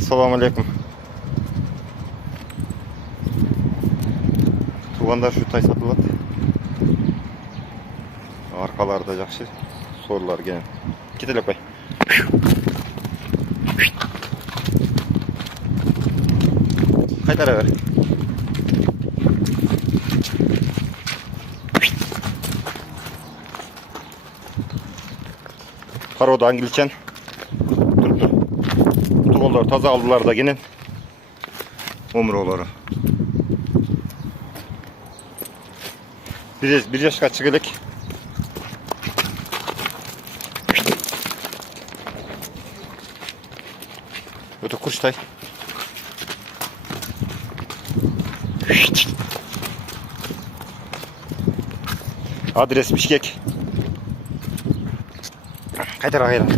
Assalamu alaikum. Tuğanlar şu tay satılat. Arkalarda yaxşı. Sorular gene. Gidelim bay. Kaytara ver. Karodan gilçen. Dur. Tuğanlar taza aldılar da gene. Omroları. Bir yaşka çıkılık. Öte kuştay. Adres Bişkek. Kaytar ayran.